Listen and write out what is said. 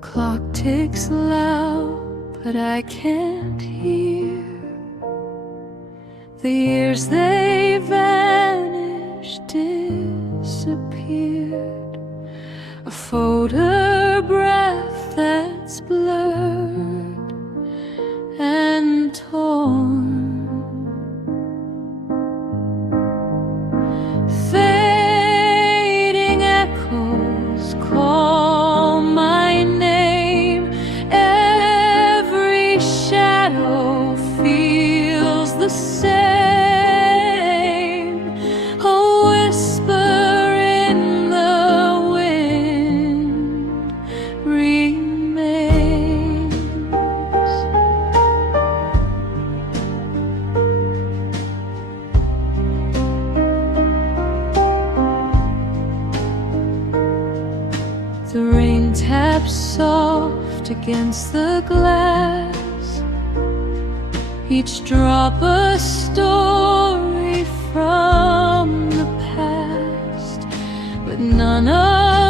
clock ticks loud, but I can't hear. The years they vanished, disappeared. A photograph that's blurred and torn. Fading echoes call my name. Every shadow feels the same. A whisper in the wind remains. The rain taps soft against the glass, each drop a story from the past, but none of